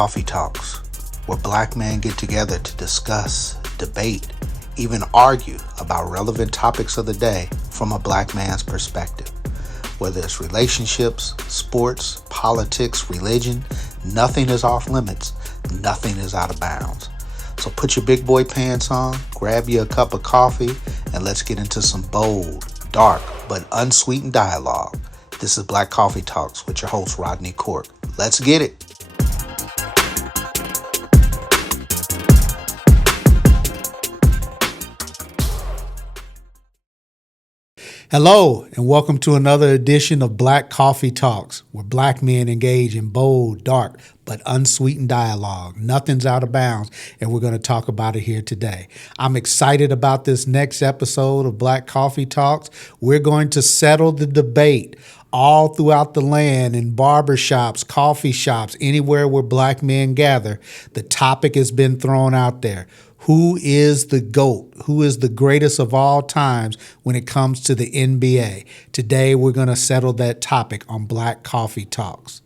Coffee Talks, where black men get together to discuss, debate, even argue about relevant topics of the day from a black man's perspective. Whether it's relationships, sports, politics, religion, nothing is off limits, nothing is out of bounds. So put your big boy pants on, grab you a cup of coffee, and let's get into some bold, dark, but unsweetened dialogue. This is Black Coffee Talks with your host, Rodney Cork. Let's get it. Hello, and welcome to another edition of Black Coffee Talks, where black men engage in bold, dark, but unsweetened dialogue. Nothing's out of bounds, and we're going to talk about it here today. I'm excited about this next episode of Black Coffee Talks. We're going to settle the debate all throughout the land, in barbershops, coffee shops, anywhere where black men gather. The topic has been thrown out there. Who is the GOAT? Who is the greatest of all times when it comes to the NBA? Today, we're going to settle that topic on Black Coffee Talks.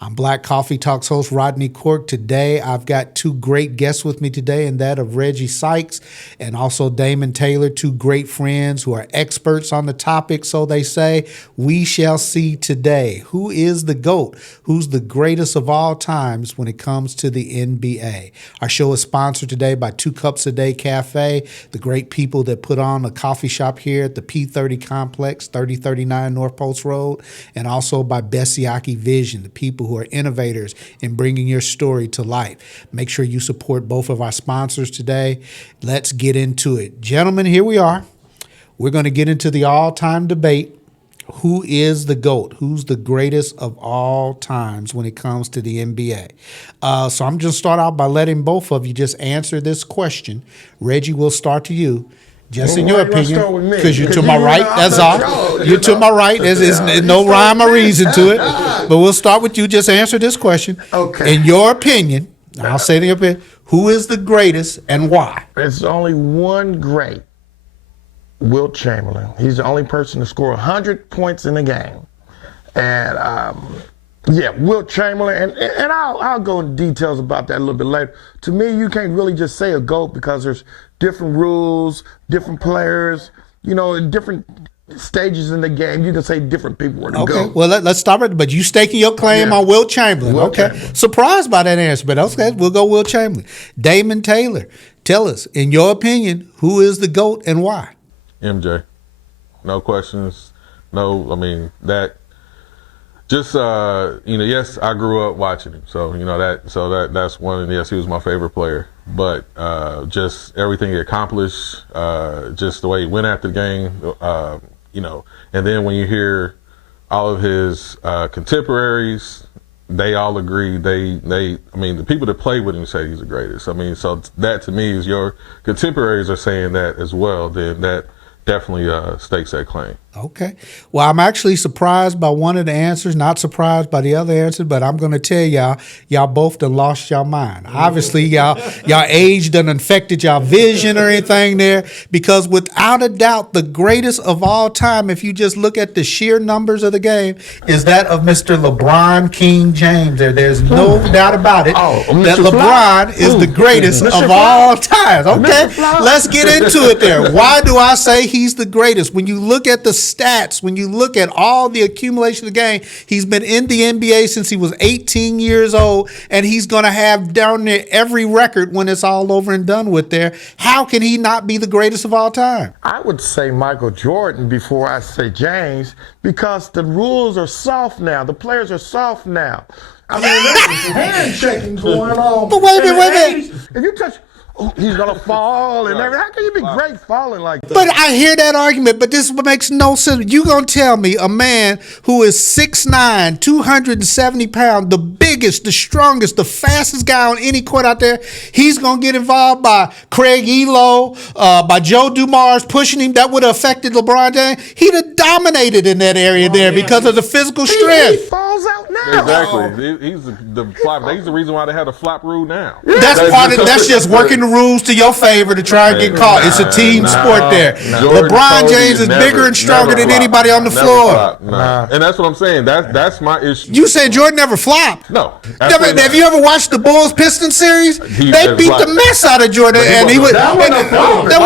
I'm Black Coffee Talks host Rodney Cork. Today, I've got two great guests with me today, and that of Reggie Sykes and also Damon Taylor, two great friends who are experts on the topic. So they say, we shall see today. Who is the GOAT? Who's the greatest of all times when it comes to the NBA? Our show is sponsored today by 2 Cups a Day Cafe, the great people that put on a coffee shop here at the P30 Complex, 3039 North Post Road, and also by Bessiaki Vision, the people who are innovators in bringing your story to life. Make sure you support both of our sponsors today. Let's get into it. Gentlemen, here we are. We're going to get into the all-time debate. Who is the GOAT? Who's the greatest of all times when it comes to the NBA? So I'm just start out by letting both of you just answer this question. Reggie, we'll start to you. Just in your opinion, because you're to my right, that's all. You're to my right. There's no rhyme or reason to it. But we'll start with you. Just answer this question. Okay. In your opinion, I'll say the opinion, who is the greatest and why? There's only one great, Wilt Chamberlain. He's the only person to score 100 points in a game. And Wilt Chamberlain, and I'll go into details about that a little bit later. To me, you can't really just say a GOAT because there's different rules, different players, different stages in the game. You can say different people are the GOAT. Okay, well, let's stop it. But you staking your claim on Wilt Chamberlain. Wilt Chamberlain. Surprised by that answer, but okay, we'll go Wilt Chamberlain. Damon Taylor, tell us, in your opinion, who is the GOAT and why? MJ. No questions. Yes, I grew up watching him. So that's one, and yes, he was my favorite player. But just everything he accomplished, just the way he went after the game, and then when you hear all of his contemporaries, they all agree. The people that play with him say he's the greatest. So that to me is your contemporaries are saying that as well. Then that definitely stakes that claim. Okay. Well, I'm actually surprised by one of the answers, not surprised by the other answer, but I'm going to tell y'all both done lost y'all mind. Obviously, y'all age done infected y'all vision or anything there, because without a doubt, the greatest of all time, if you just look at the sheer numbers of the game, is that of Mr. LeBron King James. There's no doubt about it that LeBron is the greatest of all times. Okay, let's get into it there. Why do I say he's the greatest? When you look at the stats, when you look at all the accumulation of the game, he's been in the NBA since he was 18 years old, and he's going to have down there every record when it's all over and done with there. How can he not be the greatest of all time? I would say Michael Jordan before I say James, because the rules are soft now. The players are soft now. There's handshaking going on. But wait a minute. If you touch, he's going to fall and everything. How can you be great falling like that? But I hear that argument, but this makes no sense. You going to tell me a man who is 6'9", 270 pounds, the biggest, the strongest, the fastest guy on any court out there, he's going to get involved by Craig Elo, by Joe Dumars pushing him? That would have affected LeBron James. He'd have dominated in that area because of the physical strength. He falls out now. Exactly. He's the flop. He's the reason why they had a flop rule now. That's just working the rules to your favor to try and get caught. It's a team sport there. LeBron James is bigger and stronger than anybody on the floor. And that's what I'm saying. That's my issue. You said Jordan never flopped? No. Have you ever watched the Bulls Pistons series? They beat the mess out of Jordan, and he was. That wasn't a flop. That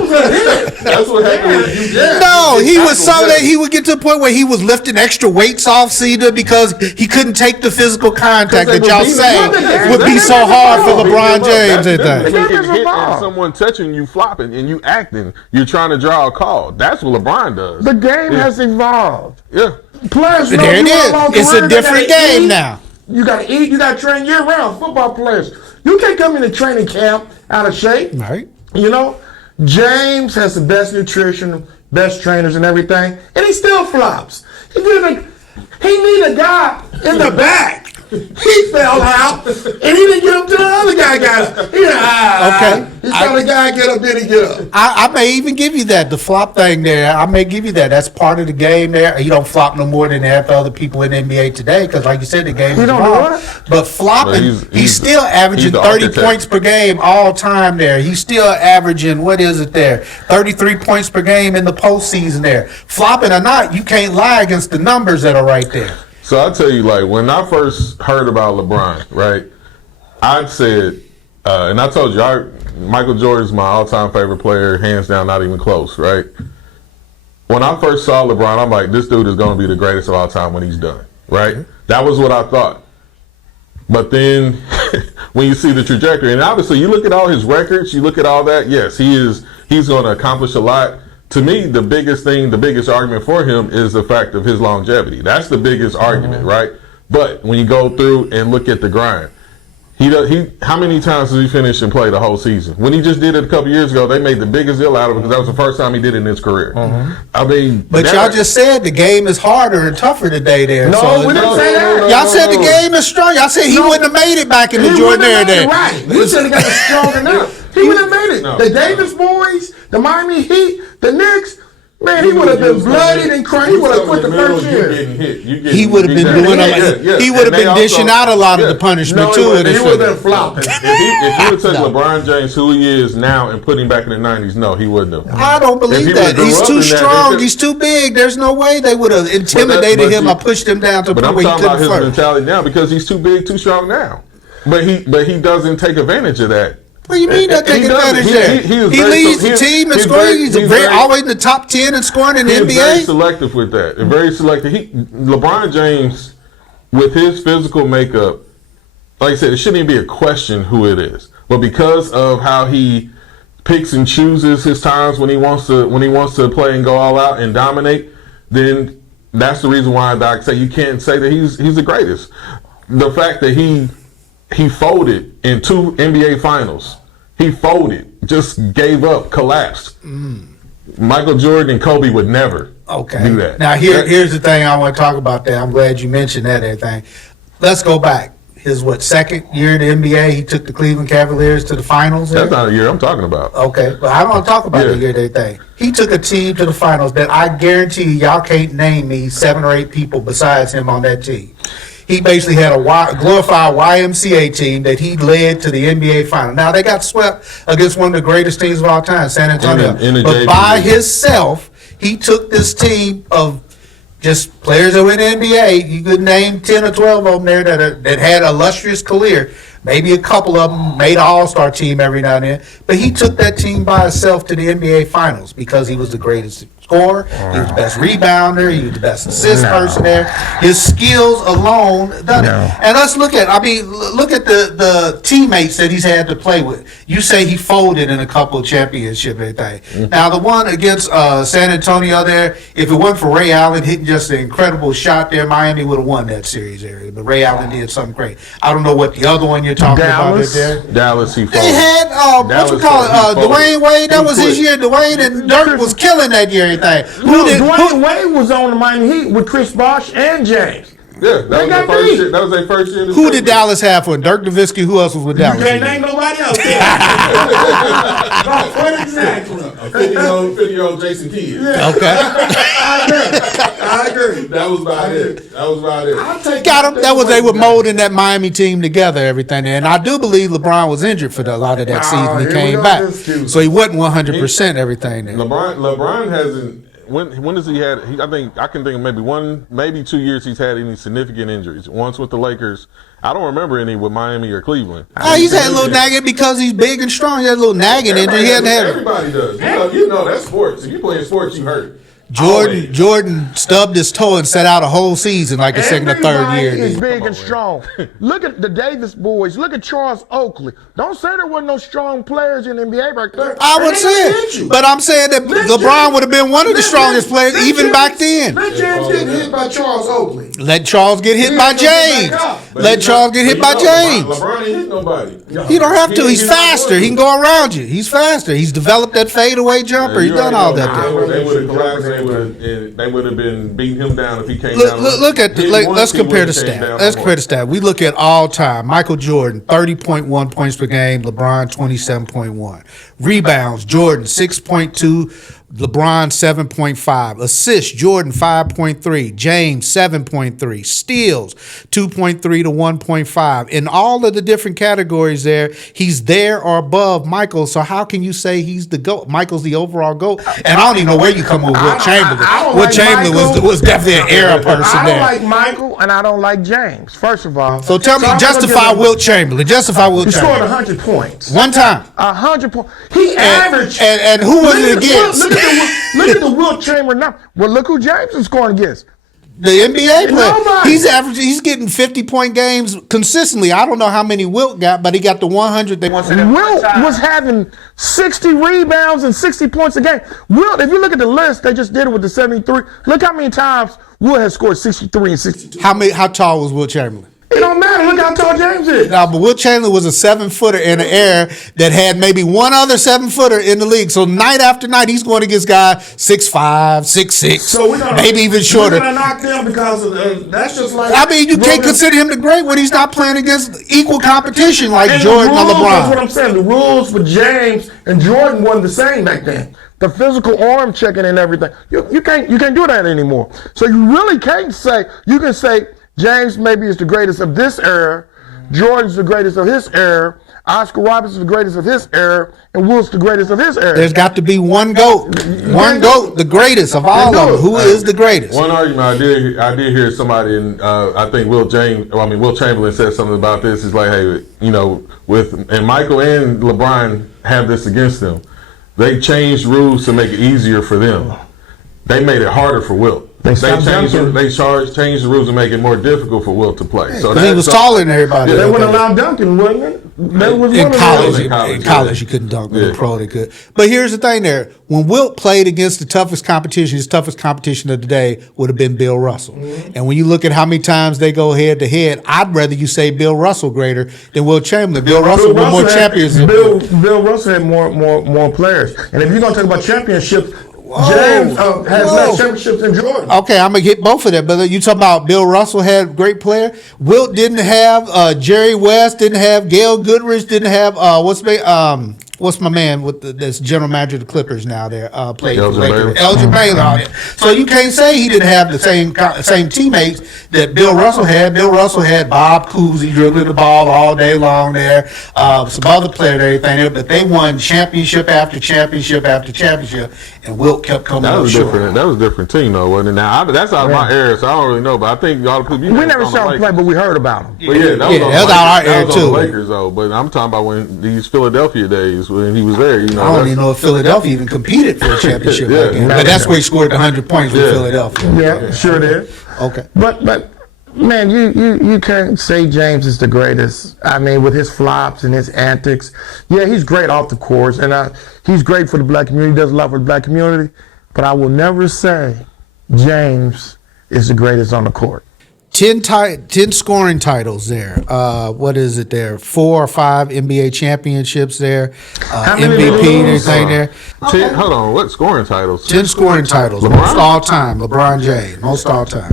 was a hit. That's what happened. No, he was so that he would get to a point where he was lifting extra weights off Cedar because he couldn't take the physical contact that y'all say would be so hard for LeBron James and things. And someone touching you, flopping, and you acting, you're trying to draw a call. That's what LeBron does. The game has evolved. Yeah. Players know there it is. It's a different game now. You got to eat. You got to train year round. Football players. You can't come into training camp out of shape. Right. You know, James has the best nutrition, best trainers and everything, and he still flops. He need a guy in the back. He fell out, and he didn't get up to the other guy got up. He saw the guy get up, then he get up. I may even give you that, the flop thing there. I may give you that. That's part of the game there. You don't flop no more than half the other people in the NBA today because, like you said, the game is wrong. But flopping, he's still averaging 30 points per game all time there. He's still averaging, 33 points per game in the postseason there. Flopping or not, you can't lie against the numbers that are right there. So I'll tell you, like, when I first heard about LeBron, right, I said, and I told you, Michael Jordan's my all-time favorite player, hands down, not even close, right? When I first saw LeBron, I'm like, this dude is going to be the greatest of all time when he's done, right? That was what I thought. But then when you see the trajectory, and obviously you look at all his records, you look at all that, yes, he's going to accomplish a lot. To me, the biggest argument for him is the fact of his longevity. That's the biggest argument, right? But when you go through and look at the grind, how many times does he finish and play the whole season? When he just did it a couple years ago, they made the biggest deal out of it because that was the first time he did it in his career. I mean, but y'all just said the game is harder and tougher today there. No, we didn't say that. Y'all said the game is strong. Y'all said he wouldn't have made it back in the Jordan era there. Right. We said he got strong enough. He would have made it. No. The Davis boys, the Miami Heat, the Knicks, man, he would have been bloodied and crying. He would have quit the first year. He would have been doing he would have been dishing out a lot of the punishment too. He would have been flopping. If you would take LeBron James, who he is now, and put him back in the 90s, no, he wouldn't have. I don't believe that. He's too strong. He's too big. There's no way they would have intimidated him or pushed him down to the point where he couldn't. But I'm talking about his mentality now because he's too big, too strong now. But he doesn't take advantage of that. What do you mean not taking advantage there? He leads the team in scoring. He's always in the top 10 in scoring in the NBA. He's very selective with that. And very selective. LeBron James, with his physical makeup, like I said, it shouldn't even be a question who it is. But because of how he picks and chooses his times when he wants to play and go all out and dominate, then that's the reason why I say you can't say that he's the greatest. The fact that he folded in 2 NBA finals. He folded, just gave up, collapsed. Michael Jordan and Kobe would never do that. Now here's the thing I want to talk about there. I'm glad you mentioned that everything. Let's go back. His second year in the NBA, he took the Cleveland Cavaliers to the finals. That's not a year I'm talking about. Okay, but I want to talk about the year they think. He took a team to the finals that I guarantee y'all can't name me 7 or 8 people besides him on that team. He basically had a glorified YMCA team that he led to the NBA final. Now, they got swept against one of the greatest teams of all time, San Antonio. But by himself, he took this team of just players that were in the NBA. You could name 10 or 12 of them there that had an illustrious career. Maybe a couple of them made an all-star team every now and then. But he took that team by himself to the NBA finals because he was the greatest scorer. He was the best rebounder. He was the best assist person there. His skills alone done it. And let's look at the teammates that he's had to play with. You say he folded in a couple of championship and everything. Now, the one against San Antonio there, if it wasn't for Ray Allen hitting just an incredible shot there, Miami would have won that series area. But Ray Allen did something great. I don't know what the other one you're talking about there. Dallas, he folded. They had, Dwayne Wade. That was his year. Dwayne and Dirk was killing that year. Dwayne Wade was on the Miami Heat with Chris Bosh and James. Yeah, that was their first year. Who did Dallas have for Dirk Nowitzki? Who else was with Dallas? You can't name nobody else. What exactly? A 50-year-old Jason Kidd. Yeah. Okay. I agree. That was about it. Got him. That was they were molding that Miami team together, everything. And I do believe LeBron was injured for a lot of that season. He came back, so he wasn't 100% everything. There. LeBron hasn't. When has he had? I think I can think of maybe 2 years he's had any significant injuries. Once with the Lakers. I don't remember any with Miami or Cleveland. He's had a little nagging because he's big and strong. He had a little nagging injury. Everybody does. You know that's sports. If you play sports, you hurt. Jordan stubbed his toe and set out a whole season like a second or third year. He's big and strong. Look at the Davis boys. Look at Charles Oakley. Don't say there wasn't no strong players in the NBA back there. I would say it, but I'm saying that LeBron would have been one of the strongest players even back then. Let James get hit by Charles Oakley. Let Charles get hit by James. Let Charles get hit by James. LeBron ain't hit nobody. He don't have to. He's faster. He can go around you. He's faster. He's developed that fadeaway jumper. He's done all that. They would have collapsed. They would have been beating him down if he came down. Let's compare the stat. We look at all time. Michael Jordan, 30.1 points per game. LeBron, 27.1. Rebounds, Jordan, 6.2. LeBron 7.5, assists Jordan 5.3, James 7.3, steals 2.3 to 1.5. In all of the different categories there, he's there or above Michael. So how can you say he's the GOAT? Michael's the overall GOAT. And I don't even know where you come with Wilt Chamberlain. Wilt Chamberlain was definitely an era person there. I don't like Michael and I don't like James. First of all, so tell me, justify Wilt Chamberlain. Justify Wilt Chamberlain. He scored 100 points. One time. 100 points. He averaged. And who was it against? Look at the Wilt Chamberlain now. Well, look who James is scoring against. The NBA player. He's getting 50-point games consistently. I don't know how many Wilt got, but he got the 100. Wilt was having 60 rebounds and 60 points a game. Wilt, if you look at the list, they just did it with the 73. Look how many times Wilt has scored 63 and 62. How tall was Wilt Chamberlain? It don't matter. Look how tall James is. No, but Wilt Chamberlain was a 7-footer in the air that had maybe one other 7-footer in the league. So night after night, he's going against guys 6'5", 6'6", so maybe even shorter. We're gonna knock them because of that's just like. I mean, you can't consider him the great when he's not playing against equal competition like Jordan or LeBron. That's what I'm saying. The rules for James and Jordan weren't the same back then. The physical arm checking and everything. You can't do that anymore. So you really can't say. You can say. James maybe is the greatest of this era, Jordan's the greatest of his era, Oscar Robertson's the greatest of his era, and Wilt's the greatest of his era. There's got to be one GOAT. One GOAT, the greatest of all of them. Who is the greatest? One argument I did hear somebody, and I think Wilt Chamberlain said something about this. Is like, hey, and Michael and LeBron have this against them. They changed rules to make it easier for them. They made it harder for Wilt. They changed the rules to make it more difficult for Wilt to play. So he was taller than everybody. They wouldn't allow dunking, wasn't it? In college, you couldn't dunk. In pro, they could. But here's the thing: there, when Wilt played against the toughest competition, his toughest competition of the day would have been Bill Russell. Mm-hmm. And when you look at how many times they go head to head, I'd rather you say Bill Russell greater than Wilt Chamberlain. Bill Russell won more champions. Bill Russell had more players. And if you're gonna talk about championships. James has less championships than Jordan. Okay, I'm going to get both of that, but you talk about Bill Russell had great player. Wilt didn't have Jerry West, didn't have Gail Goodrich, didn't have what's my man with this general manager of the Clippers now? There played Elgin Baylor. So you can't say he didn't have the same teammates that Bill Russell had. Bill Russell had Bob Cousy dribbling the ball all day long there. Some other players and everything there, but they won championship after championship after championship, and Wilt kept coming up short. That was a different team though, wasn't it? Now that's out of my era, so I don't really know. But I think y'all we never saw him play, but we heard about him. But that was out of our era too. The Lakers though, but I'm talking about when these Philadelphia days when he was there. I don't even know if Philadelphia even competed for a championship back then. But that's where he scored the 100 points with Philadelphia. Yeah, sure did. Okay. But man, you can't say James is the greatest. I mean, with his flops and his antics. Yeah, he's great off the course, and he's great for the black community. He does a lot for the black community. But I will never say James is the greatest on the court. 10 scoring titles there. What is it there? 4 or 5 NBA championships there. MVP and everything there. 10, hold on, what scoring titles? 10 scoring titles. Most all time. LeBron James. Most all time.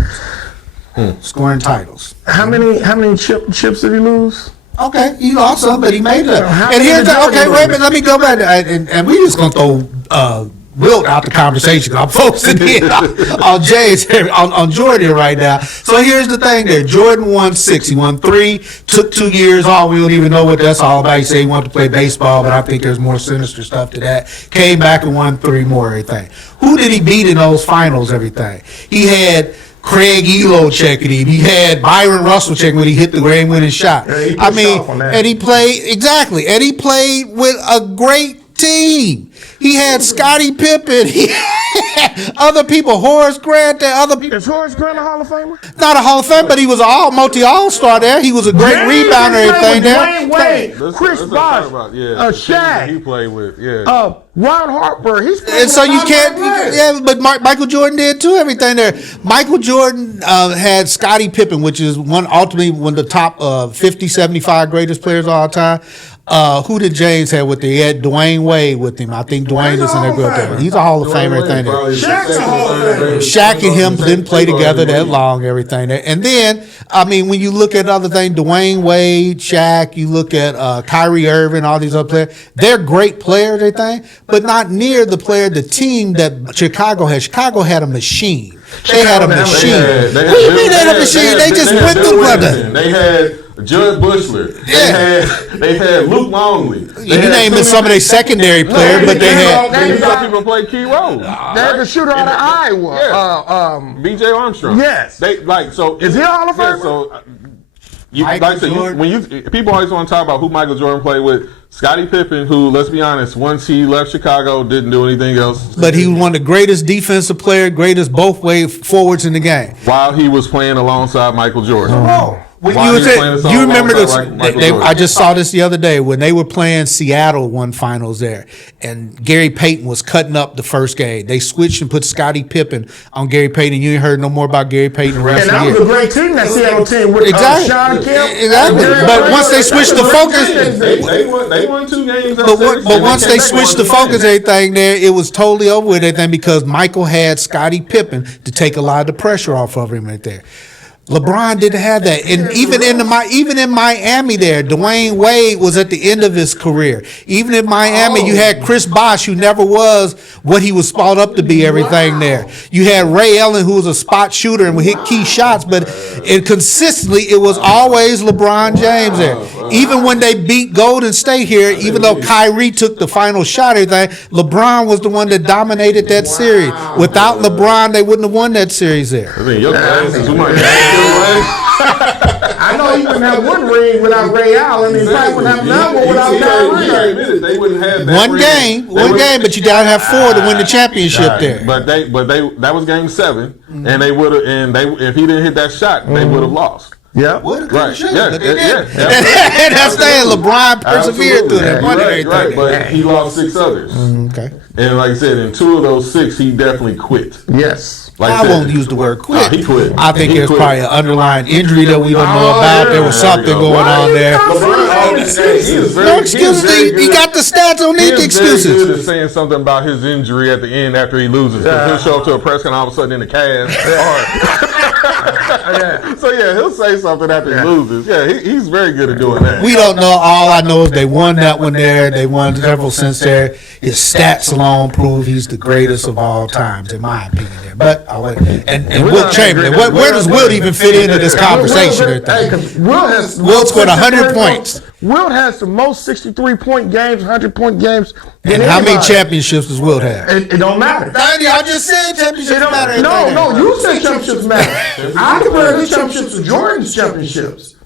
scoring titles. How many chips did he lose? Okay, he lost some, but he made it. How And many here's did the, okay, Jordan wait a lose? minute, let me go back. And we just going to throw Wilt out the conversation. I'm focusing in on James, on Jordan right now. So here's the thing there. Jordan won 6. He won 3, took 2 years off. We don't even know what that's all about. He said he wanted to play baseball, but I think there's more sinister stuff to that. Came back and won 3 more, everything. Who did he beat in those finals, everything? He had Craig Elo checking him. He had Byron Russell checking when he hit the game-winning shot. Yeah, I mean, and he played with a great team. He had Scottie Pippen. He had other people, Horace Grant, other people. Is Horace Grant a Hall of Famer? Not a Hall of Fame, but he was a multi-all-star there. He was a great rebounder and everything there. Dwayne Wade, Chris Bosh, He Shaq, played with, Ron Harper. He's And so you can't, but Michael Jordan did too, everything there. Michael Jordan had Scottie Pippen, which is ultimately one of the top 50, 75 greatest players of all time. Who did James have with him? He had Dwayne Wade with him. I think Dwayne is in there good there. He's a Hall of Famer, everything there. Shaq's a Hall of Famer. Shaq and him didn't play together that long, everything there. And then, I mean, when you look at other things, Dwayne Wade, Shaq, you look at Kyrie Irving, all these other players, they're great players, everything, but not near the team that Chicago had. Chicago had a machine. They had a machine. What do you mean they had a machine? They just went through brother. They had Judd Bushler. They had Luke Longley. You naming some of their secondary players, but they had. Some people played key roles. They had the shooter out of Iowa. B.J. Armstrong. Yes. They like so. Is he a Hall of Famer? Yeah, so people always want to talk about who Michael Jordan played with. Scottie Pippen, who, let's be honest, once he left Chicago, didn't do anything else. But he was one of the greatest defensive players, greatest both way forwards in the game. While he was playing alongside Michael Jordan. When you remember this? I just saw this the other day when they were playing Seattle won finals there, and Gary Payton was cutting up the first game. They switched and put Scottie Pippen on Gary Payton. You ain't heard no more about Gary Payton the rest of the year. And that was a great team, that Seattle team with Sean Kemp. Exactly. But once they switched the focus, they won 2 games. But once they switched the focus, everything there, it was totally over with everything because Michael had Scottie Pippen to take a lot of the pressure off of him right there. LeBron didn't have that, and even in Miami, there, Dwayne Wade was at the end of his career. Even in Miami, you had Chris Bosh, who never was what he was spot up to be. Everything there, you had Ray Allen, who was a spot shooter and would hit key shots, but consistently it was always LeBron James there. Even when they beat Golden State here, even though Kyrie took the final shot, everything, LeBron was the one that dominated that series. Without LeBron, they wouldn't have won that series there. I know he wouldn't have one ring without Ray Allen. He probably wouldn't have another one without Kyrie. They wouldn't have that one game, but you gotta have 4 to win the championship there. But that was game 7, and they would have. And if he didn't hit that shot, they would have lost. Yeah, right. Yeah. And that's saying LeBron persevered through that one. Right, but he lost 6 others. Okay. And like I said, in 2 of those 6, he definitely quit. Yes. Like I won't use the word quit. He quit. I think there's probably an underlying injury that we don't know about. There was something going on there. No excuses. He got the stats on these excuses. He's very good at saying something about his injury at the end after he loses. He'll show up to a press conference all of a sudden in the cast. So he'll say something after he loses. Yeah, he's very good at doing that. We don't know. All I know is they won that one there. They won several since there. His stats alone prove he's the greatest of all times, in my opinion. But and Wilt Chamberlain. Where does Wilt even fit into this conversation? Wilt scored 100 points. Wilt has the most 63-point games, 100-point games. And how many championships does Wilt have? It don't matter. I just said championships matter. No, you said championships matter. I compare his championships to Jordan's championships.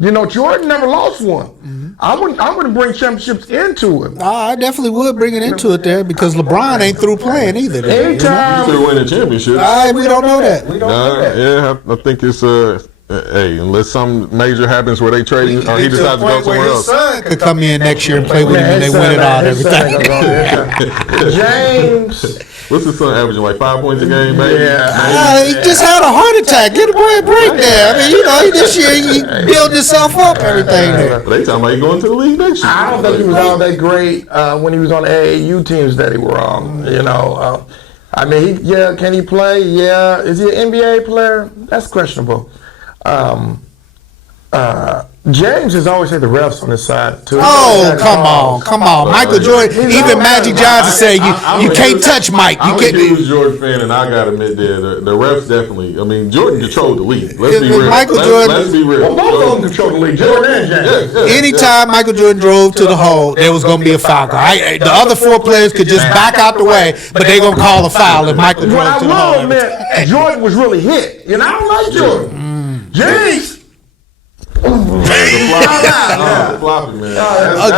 You know, Jordan never lost one. Mm-hmm. I wouldn't bring championships into it. I definitely would bring it into it there because LeBron ain't through playing either. Anytime. He's through winning championships. We don't know that. Yeah, I think it's hey, unless some major happens where they trade or he decides to go somewhere else. His son could come in next year and play with him and they win it all everything. James. What's his son averaging, like 5 points a game, maybe? Yeah. He just had a heart attack. Get a boy a break there. I mean, this year he built himself up, everything there. They talking about he going to the league next year. I don't think he was all that great when he was on the AAU teams that he were on. I mean, can he play? Yeah. Is he an NBA player? That's questionable. James has always had the refs on his side too. Oh, come on. Michael Jordan, even Magic Johnson said you can't touch Mike. You I'm can't. a huge Jordan fan, and I gotta admit that the refs definitely. I mean, Jordan controlled the league. Let's be real. Let's be real. Well, both of them control the league. Jordan and James. Anytime Michael Jordan drove to the hole, there was going to be a foul. The other 4 players could just back out the way, but they're going to call a foul if Michael drove to the hole. Jordan was really hit. And I don't like Jordan. James. Flopping, man.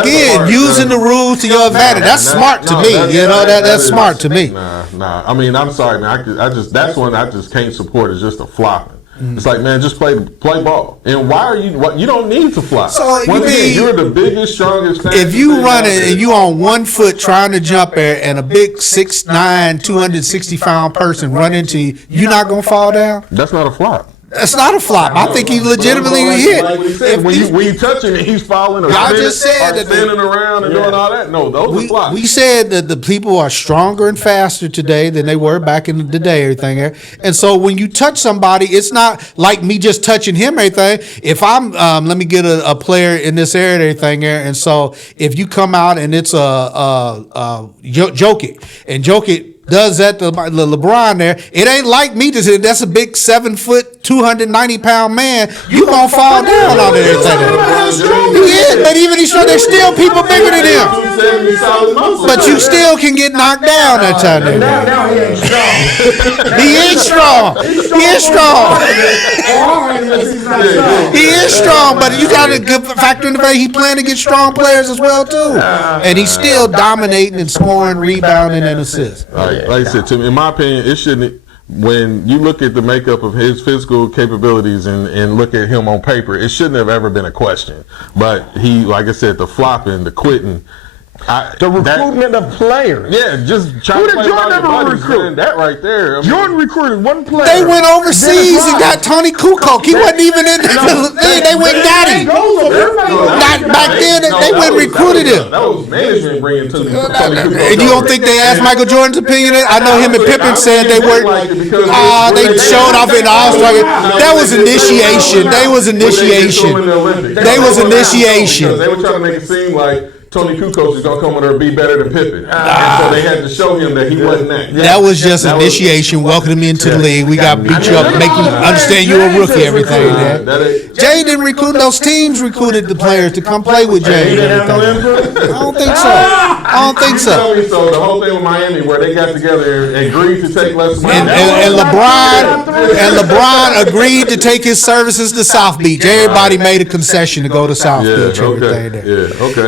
Again, using the rules to your advantage. That's smart to me. That's smart to me. Nah. I mean, I'm sorry, man. That's one I just can't support. Is just a flopping. It's like, man, just play ball. And why are you? You don't need to flop. So you're the biggest, strongest. If you run it and you on 1 foot trying to jump there, and a big 6'9", 260-pound person run into you, you're not gonna fall down. That's not a flop. That's not a flop. I think he legitimately hit. Like we said, when you touch him and he's falling or spinning around and doing all that, no, those are flops. We said that the people are stronger and faster today than they were back in the day, everything there. And so when you touch somebody, it's not like me just touching him, everything. If I'm, let me get a player in this area, everything there. And so if you come out and it's Jokic, and Jokic does that to LeBron there, it ain't like me to say that's a big 7 foot, 290-pound man. You gonna fall down on it. He is, but even he's strong, there's still people bigger than him. But you still can get knocked down that time. Now he ain't strong. He is strong. He is strong. He is strong, but you got to factor in the fact he's playing against strong players as well too, and he's still dominating and scoring, rebounding, and assists. Like I said, to me, in my opinion, it shouldn't. When you look at the makeup of his physical capabilities and look at him on paper, it shouldn't have ever been a question. But he, like I said, the flopping, the quitting. The recruitment of players. Yeah, just trying to play Jordan about ever buddies, recruit? man. That right there. I mean, Jordan recruited one player. They went overseas and got Tony Kukoc. He wasn't even in the league. They went and got him. Back then, they went and recruited him. That was management bringing Tony Kukoc. And you don't think they asked Michael Jordan's opinion? I know him and Pippen said they weren't. They showed off in the All-Star game. That was initiation. They was initiation. They was initiation. They were trying to make it seem like Tony Kukoc is going to come in there and be better than Pippen. And so they had to show him that he wasn't that. That was just initiation, welcome him into the league. We got to beat you up, make you understand you're a rookie, everything. Jay didn't recruit, those teams recruited the players to come play with Jay. I don't think so. So the whole thing with Miami where they got together and agreed to take less money. And LeBron agreed to take his services to South Beach. Everybody made a concession to go to South Beach.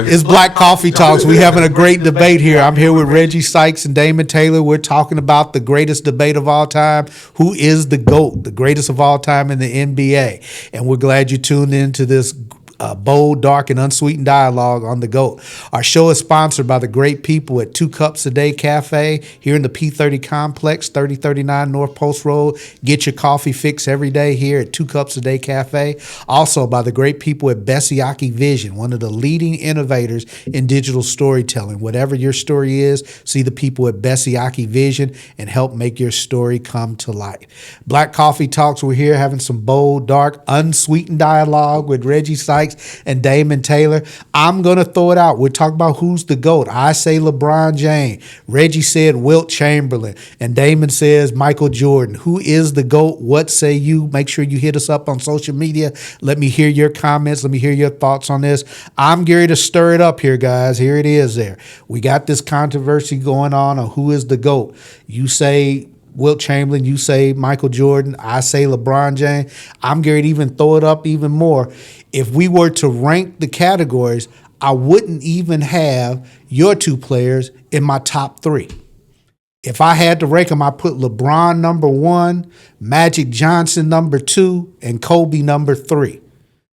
It's Black Coffee Talks. We're having a great debate here. I'm here with Reggie, Sykes, and Damon Taylor. We're talking about the greatest debate of all time. Who is the GOAT, the greatest of all time in the NBA? And we're glad you tuned in to this bold, dark, and unsweetened dialogue on the GOAT. Our show is sponsored by the great people at 2 Cups a Day Cafe here in the P30 Complex, 3039 North Post Road. Get your coffee fix every day here at 2 Cups a Day Cafe. Also by the great people at Besiaki Vision, one of the leading innovators in digital storytelling. Whatever your story is, see the people at Besiaki Vision and help make your story come to life. Black Coffee Talks, we're here having some bold, dark, unsweetened dialogue with Reggie Sykes and Damon Taylor. I'm going to throw it out. We're talking about who's the GOAT. I say LeBron James. Reggie said Wilt Chamberlain. And Damon says Michael Jordan. Who is the GOAT? What say you? Make sure you hit us up on social media. Let me hear your comments. Let me hear your thoughts on this. I'm Gary to stir it up here, guys. Here it is there. We got this controversy going on who is the GOAT. You say Wilt Chamberlain, you say Michael Jordan, I say LeBron James. I'm going to even throw it up even more. If we were to rank the categories, I wouldn't even have your 2 players in my top 3. If I had to rank them, I put LeBron number 1, Magic Johnson number 2, and Kobe number 3.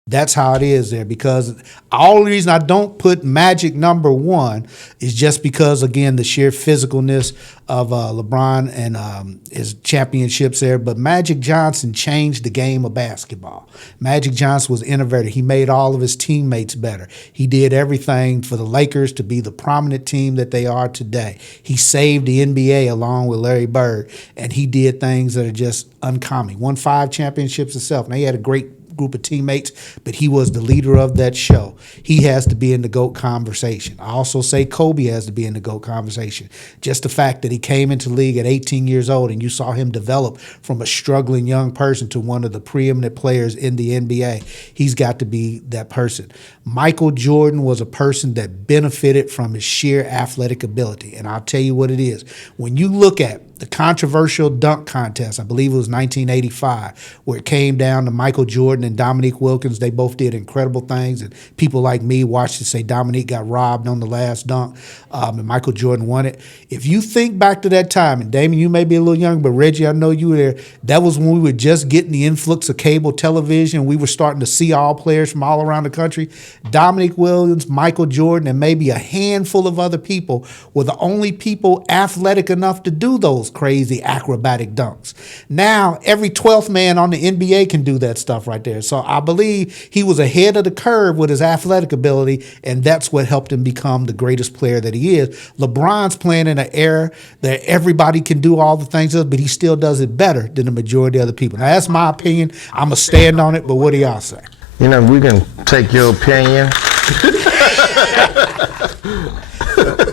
That's how it is there, because all the reason I don't put Magic number one is just because, again, the sheer physicalness of LeBron and his championships there. But Magic Johnson changed the game of basketball. Magic Johnson was innovative. He made all of his teammates better. He did everything for the Lakers to be the prominent team that they are today. He saved the NBA along with Larry Bird, and he did things that are just uncommon. He won 5 championships himself. Now, he had a great group of teammates, but he was the leader of that show. He has to be in the GOAT conversation. I also say Kobe has to be in the GOAT conversation. Just the fact that he came into the league at 18 years old and you saw him develop from a struggling young person to one of the preeminent players in the NBA, he's got to be that person. Michael Jordan was a person that benefited from his sheer athletic ability, and I'll tell you what it is. When you look at the controversial dunk contest, I believe it was 1985, where it came down to Michael Jordan and Dominique Wilkins. They both did incredible things, and people like me watched it say Dominique got robbed on the last dunk, and Michael Jordan won it. If you think back to that time, and Damon, you may be a little young, but Reggie, I know you were there. That was when we were just getting the influx of cable television. We were starting to see all players from all around the country. Dominique Wilkins, Michael Jordan, and maybe a handful of other people were the only people athletic enough to do those crazy acrobatic dunks. Now, every 12th man on the NBA can do that stuff right there. So I believe he was ahead of the curve with his athletic ability, and that's what helped him become the greatest player that he is. LeBron's playing in an era that everybody can do all the things, but he still does it better than the majority of the people. Now, that's my opinion. I'm going to stand on it, but what do y'all say? You know, we can take your opinion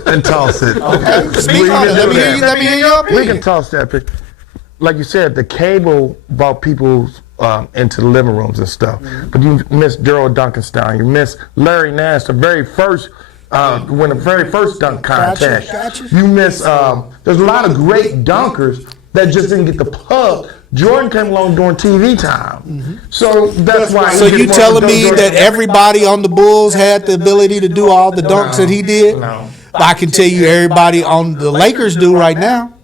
and toss it. Okay. Speak on it. Let me hear your opinion. We can toss that. Like you said, the cable brought people into the living rooms and stuff. But you miss Daryl Duncanstein. You miss Larry Nash, the very first when the very first dunk contest. Gotcha. You miss. There's a lot of great dunkers that just didn't get the pub. Jordan came along during TV time. So that's why. So you telling me that everybody on the Bulls had the ability to do all the dunks that he did? No. I can tell you everybody on the Lakers do right now.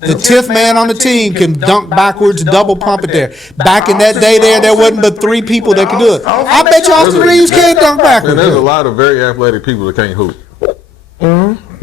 The 10th man on the team can dunk backwards, double pump it there. Back in that day there wasn't but 3 people that could do it. I bet you Austin Reeves can dunk backwards. And there's a lot of very athletic people that can't hoop.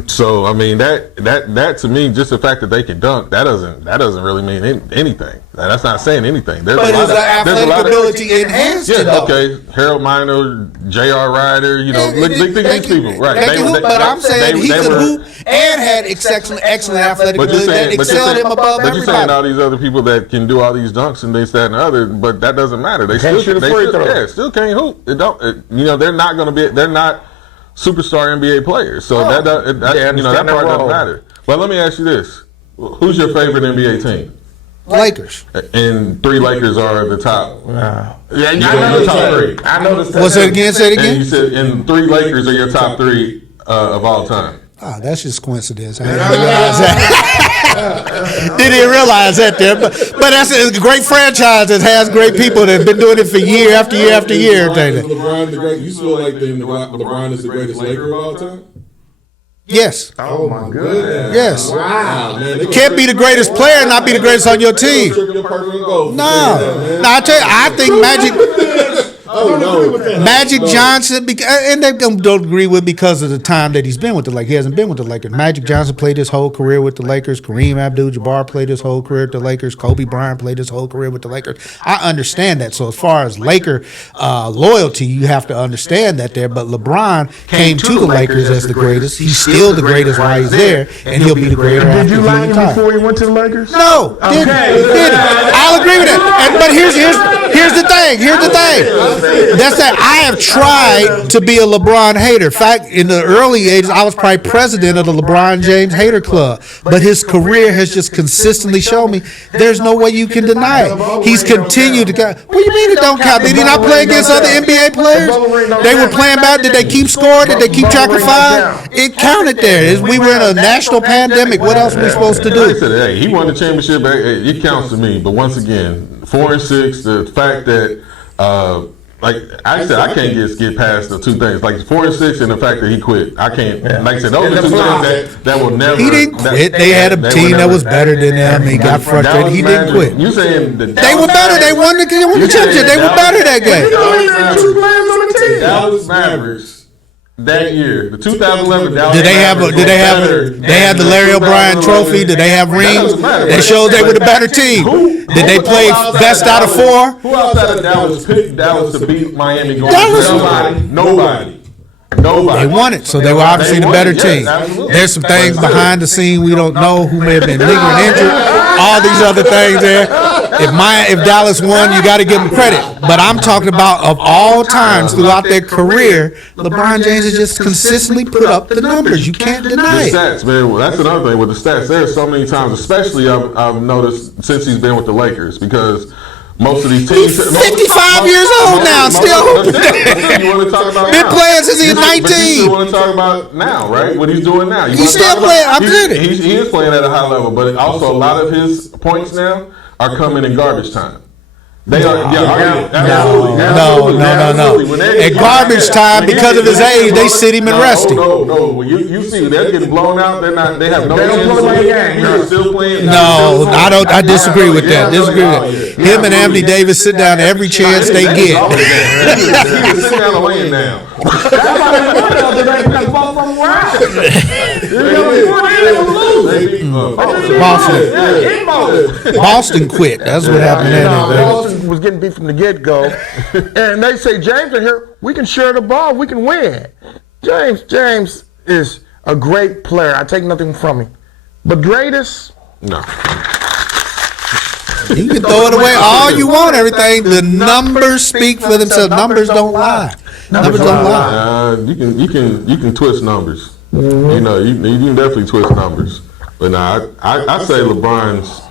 So I mean that to me, just the fact that they can dunk, that doesn't really mean anything. That's not saying anything. There's But his athletic ability enhanced it, though. Okay. Harold Miner, J.R. Ryder, look at these people, right? They can hoop, but I'm saying he could hoop and had excellent athletic ability that excelled him above everybody. But you're saying all everybody. these other people that can do all these dunks and this, that, and the other, but that doesn't matter. They still shoot a free throw. still can't hoop. They're not going to be. They're not superstar NBA players, so that part doesn't matter. But let me ask you this: who's your favorite NBA team? Lakers. And 3 Lakers are the top. I know the top 3. I know the What's that again? Say it again. And you said, and 3 Lakers are your top 3 of all time. Oh, that's just coincidence. I didn't realize that. Didn't realize that there. But that's a great franchise that has great people that have been doing it for year after year after year. LeBron the great? You feel like LeBron is the greatest Laker of all time? Yes. Oh my goodness. Yes. Wow, man. They Can't be the greatest player and not be the greatest on your team. No. No, I tell you, I think Magic. Oh, no. Magic Johnson, and they don't agree with because of the time that he's been with the Lakers. He hasn't been with the Lakers. Magic Johnson played his whole career with the Lakers. Kareem Abdul-Jabbar played his whole career with the Lakers. Kobe Bryant played his whole career with the Lakers. I understand that. So as far as Laker loyalty, you have to understand that there. But LeBron came to the Lakers as the greatest. He's still the greatest while he's there, and he'll be the greatest after Did you he like him retires. before he went to the Lakers? No, didn't. I'll agree with that. But here's the thing. Here's the thing. That's that. I have tried to be a LeBron hater. In fact, in the early ages, I was probably president of the LeBron James Hater Club. But his career has just consistently shown me there's no way you can deny it. He's continued to go. What do you mean it don't count? Did he not play against other NBA players? They were playing back. Did they keep score? Did they keep track of fouls? It counted there. We were in a national pandemic. What else were we supposed to Like I do? said, hey, he won the championship. Hey, it counts to me. But once again, 4 and 6. The fact that like I said, I can't get past the two things, like 4 and 6, and the fact that he quit. I can't. Like I said, those are two things that will never. He didn't quit. They had a team that was better than them. He got frustrated. He didn't quit. You saying they were better? They won the championship. They were better that game. Dallas Mavericks. That year, the 2011 Dallas. They had the Larry O'Brien Trophy? Did they have rings? That shows they were the better team. Did they play best out of 4? Who outside of Dallas picked Dallas to beat Miami? Nobody. They won it, so they were obviously the better team. There's some things behind the scene we don't know, who may have been lingering injured, all these other things there. If Dallas won, you got to give them credit. But I'm talking about of all times throughout their career, LeBron James has just consistently put up the numbers. You can't deny it. The stats, man. Well, that's another thing with the stats. There's so many times, especially I've noticed since he's been with the Lakers, because most of these teams. He's 55 years old now, still hooping. You want to talk about been playing since he was 19. But you still want to talk about now, right? What he's doing now. He's still playing. I'm kidding. He is playing at a high level, but also a lot of his points now are coming in garbage time. They are, no. At garbage time, because of his age, they sit him and rest him. No. You see, they're getting blown out. They have no chance. He's still playing. No, I don't. I disagree with that. Him and Anthony Davis sit down every chance they get. He's sitting down and laying down. Boston quit. That's what happened there. Boston was getting beat from the get-go. And they say, James in here, we can share the ball. We can win. James is a great player. I take nothing from him. But greatest? No. You can throw it away all you want, everything. The numbers speak for themselves. Numbers don't lie. Numbers don't lie. You can twist numbers. You know, you can definitely twist numbers. But nah, I say LeBron's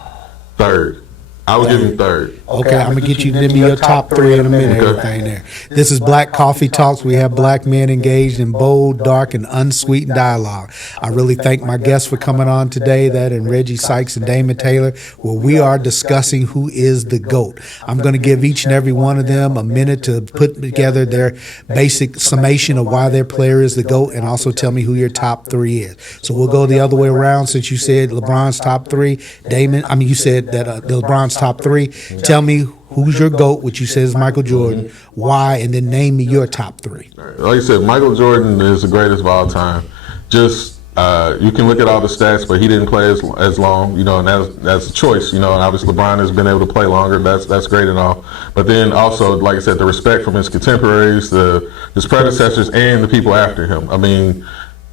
third. I would give him third. Okay, I'm going to get you to give me your top 3 in a minute, everything there. This is Black Coffee Talks. We have black men engaged in bold, dark, and unsweetened dialogue. I really thank my guests for coming on today, that and Reggie, Sykes, and Damon Taylor, where we are discussing who is the GOAT. I'm going to give each and every one of them a minute to put together their basic summation of why their player is the GOAT, and also tell me who your top 3 is. So we'll go the other way around, since you said LeBron's top 3. Damon, you said that LeBron's top 3. Tell me who's your GOAT, which you said is Michael Jordan, why, and then name me your top 3. Like you said, Michael Jordan is the greatest of all time. Just you can look at all the stats, but he didn't play as long, you know, and that's a choice, you know. And obviously LeBron has been able to play longer. That's great and all. But then also, like I said, the respect from his contemporaries, his predecessors, and the people after him. I mean,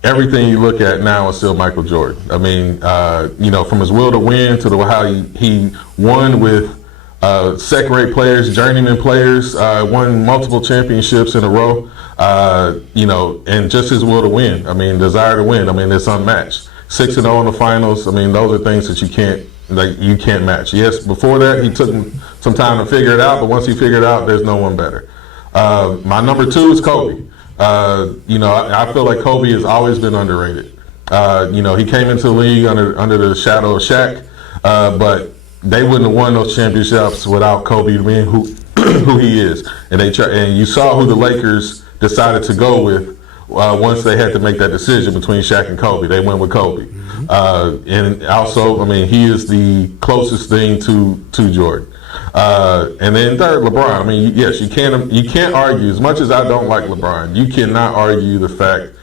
everything you look at now is still Michael Jordan. I mean, you know, from his will to win to how he won with second-rate players, journeyman players, won multiple championships in a row, you know, and just his will to win. I mean, desire to win. I mean, it's unmatched. 6-0 in the finals. I mean, those are things that you can't match. Yes, before that, he took some time to figure it out, but once he figured it out, there's no one better. My number 2 is Kobe. You know, I feel like Kobe has always been underrated. You know, he came into the league under the shadow of Shaq, but they wouldn't have won those championships without Kobe being who he is. And you saw who the Lakers decided to go with once they had to make that decision between Shaq and Kobe. They went with Kobe. And also, I mean, he is the closest thing to Jordan. And then third, LeBron. I mean, yes, you can't argue, as much as I don't like LeBron, you cannot argue the fact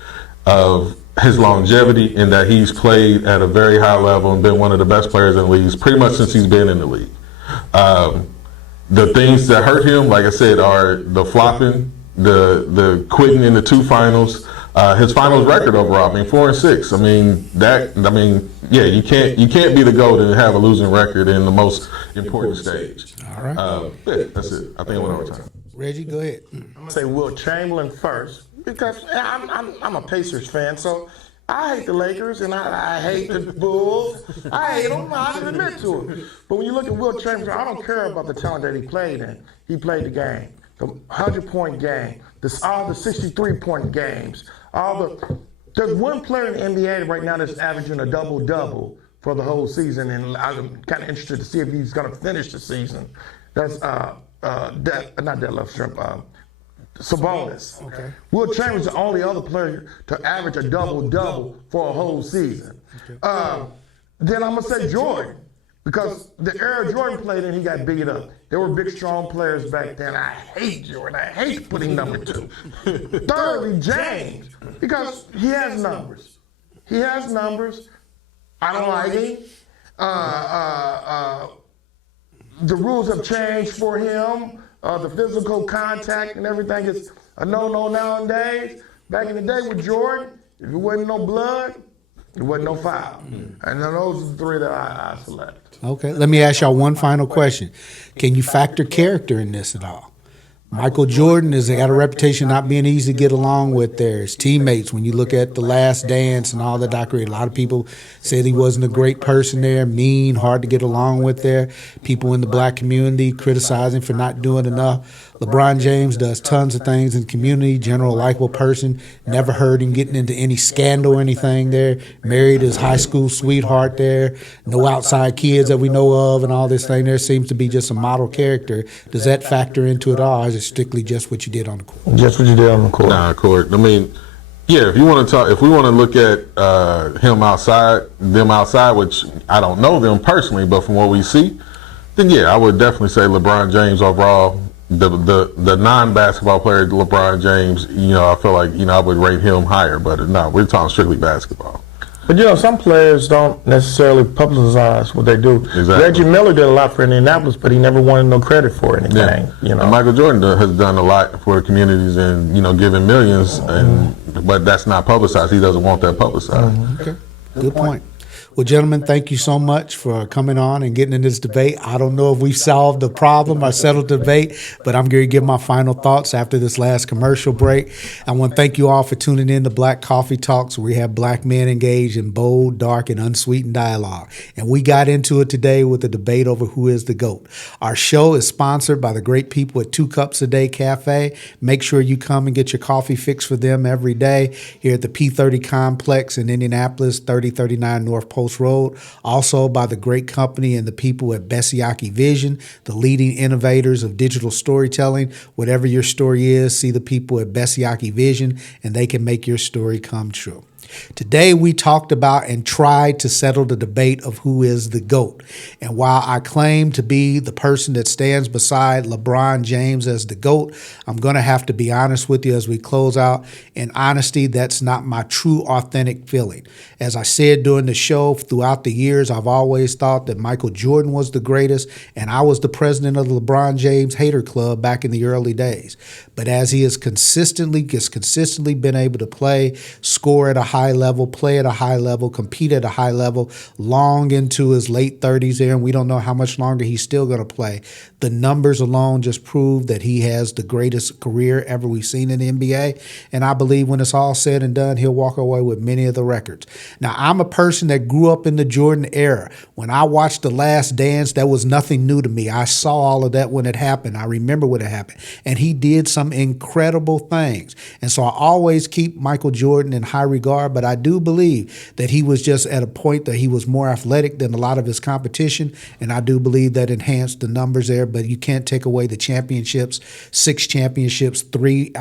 of his longevity and that he's played at a very high level and been one of the best players in the league pretty much since he's been in the league. The things that hurt him, like I said, are the flopping, the quitting in the 2 finals, his finals record overall. I mean, 4 and 6. I mean, yeah, you can't be the GOAT and have a losing record in the most important stage. All right. Yeah, that's it. I think I went over time. Reggie, go ahead. I'm gonna say Wilt Chamberlain first, because I'm a Pacers fan, so I hate the Lakers and I hate the Bulls. I hate them. I don't admit to it. But when you look at Wilt Chamberlain, I don't care about the talent that he played in. He played the game, the 100-point game, all the 63-point games, There's one player in the NBA right now that's averaging a double-double for the whole season, and I'm kind of interested to see if he's going to finish the season. That's not Detlef Shrimp. Sabonis. Okay. Will Chamberlain's the only other player to average a double-double for a whole season. Then I'm going to say Jordan, because the era Jordan played in, he got beat up. There were big, strong players back then. I hate Jordan. I hate putting number 2. Thirdly, James, because he has numbers. He has numbers. I don't like him. The rules have changed for him. The physical contact and everything is a no-no nowadays. Back in the day with Jordan, if it wasn't no blood, it wasn't no foul. And those are the 3 that I select. Okay, let me ask y'all one final question. Can you factor character in this at all? Michael Jordan has got a reputation not being easy to get along with there. His teammates, when you look at The Last Dance and all that documentary, a lot of people said he wasn't a great person there, mean, hard to get along with there. People in the black community criticizing for not doing enough. LeBron James does tons of things in the community, general likable person. Never heard him getting into any scandal or anything there. Married his high school sweetheart there. No outside kids that we know of and all this thing there. Seems to be just a model character. Does that factor into it all, or is it strictly just what you did on the court? Just what you did on the court. Nah, court. I mean, yeah, if you want to talk, if we want to look at them outside, which I don't know them personally, but from what we see, then yeah, I would definitely say LeBron James overall. The non-basketball player, LeBron James, I feel like, I would rate him higher, but no, we're talking strictly basketball. But some players don't necessarily publicize what they do. Exactly. Reggie Miller did a lot for Indianapolis, but he never wanted no credit for anything. And Michael Jordan has done a lot for communities and giving millions, but that's not publicized. He doesn't want that publicized. Okay, good point. Well, gentlemen, thank you so much for coming on and getting in this debate. I don't know if we've solved the problem or settled the debate, but I'm going to give my final thoughts after this last commercial break. I want to thank you all for tuning in to Black Coffee Talks, where we have black men engaged in bold, dark, and unsweetened dialogue. And we got into it today with a debate over who is the GOAT. Our show is sponsored by the great people at 2 Cups a Day Cafe. Make sure you come and get your coffee fix for them every day here at the P30 Complex in Indianapolis, 3039 North Post Road. Also by the great company and the people at Bessiaki Vision, the leading innovators of digital storytelling. Whatever your story is, see the people at Bessiaki Vision, and they can make your story come true. Today we talked about and tried to settle the debate of who is the GOAT. And while I claim to be the person that stands beside LeBron James as the GOAT, I'm going to have to be honest with you as we close out. In honesty, that's not my true, authentic feeling. As I said during the show, throughout the years, I've always thought that Michael Jordan was the greatest, and I was the president of the LeBron James Hater Club back in the early days. But as he has consistently been able to play, score at a high level, play at a high level, compete at a high level, long into his late 30s there, and we don't know how much longer he's still going to play. The numbers alone just prove that he has the greatest career ever we've seen in the NBA, and I believe when it's all said and done, he'll walk away with many of the records. Now, I'm a person that grew up in the Jordan era. When I watched The Last Dance, that was nothing new to me. I saw all of that when it happened. I remember when it happened, and he did some incredible things. And so I always keep Michael Jordan in high regard, but I do believe that he was just at a point that he was more athletic than a lot of his competition, and I do believe that enhanced the numbers there, but you can't take away the championships, 6 championships, 3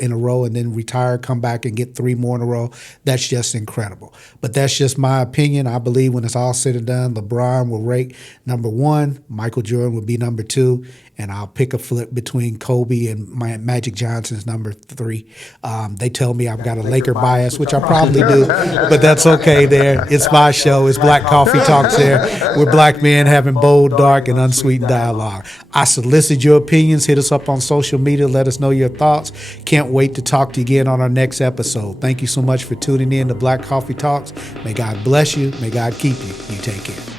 in a row, and then retire, come back and get 3 more in a row. That's just incredible. But that's just my opinion. I believe when it's all said and done, LeBron will rate number 1, Michael Jordan will be number 2, and I'll pick a flip between Kobe and Magic Johnson's number 3. They tell me I've got a Laker bias, which I probably do, but that's okay there. It's my show. It's Black Coffee Talks there. We're black men having bold, dark, and unsweetened dialogue. I solicit your opinions. Hit us up on social media. Let us know your thoughts. Can't wait to talk to you again on our next episode. Thank you so much for tuning in to Black Coffee Talks. May God bless you. May God keep you. You take care.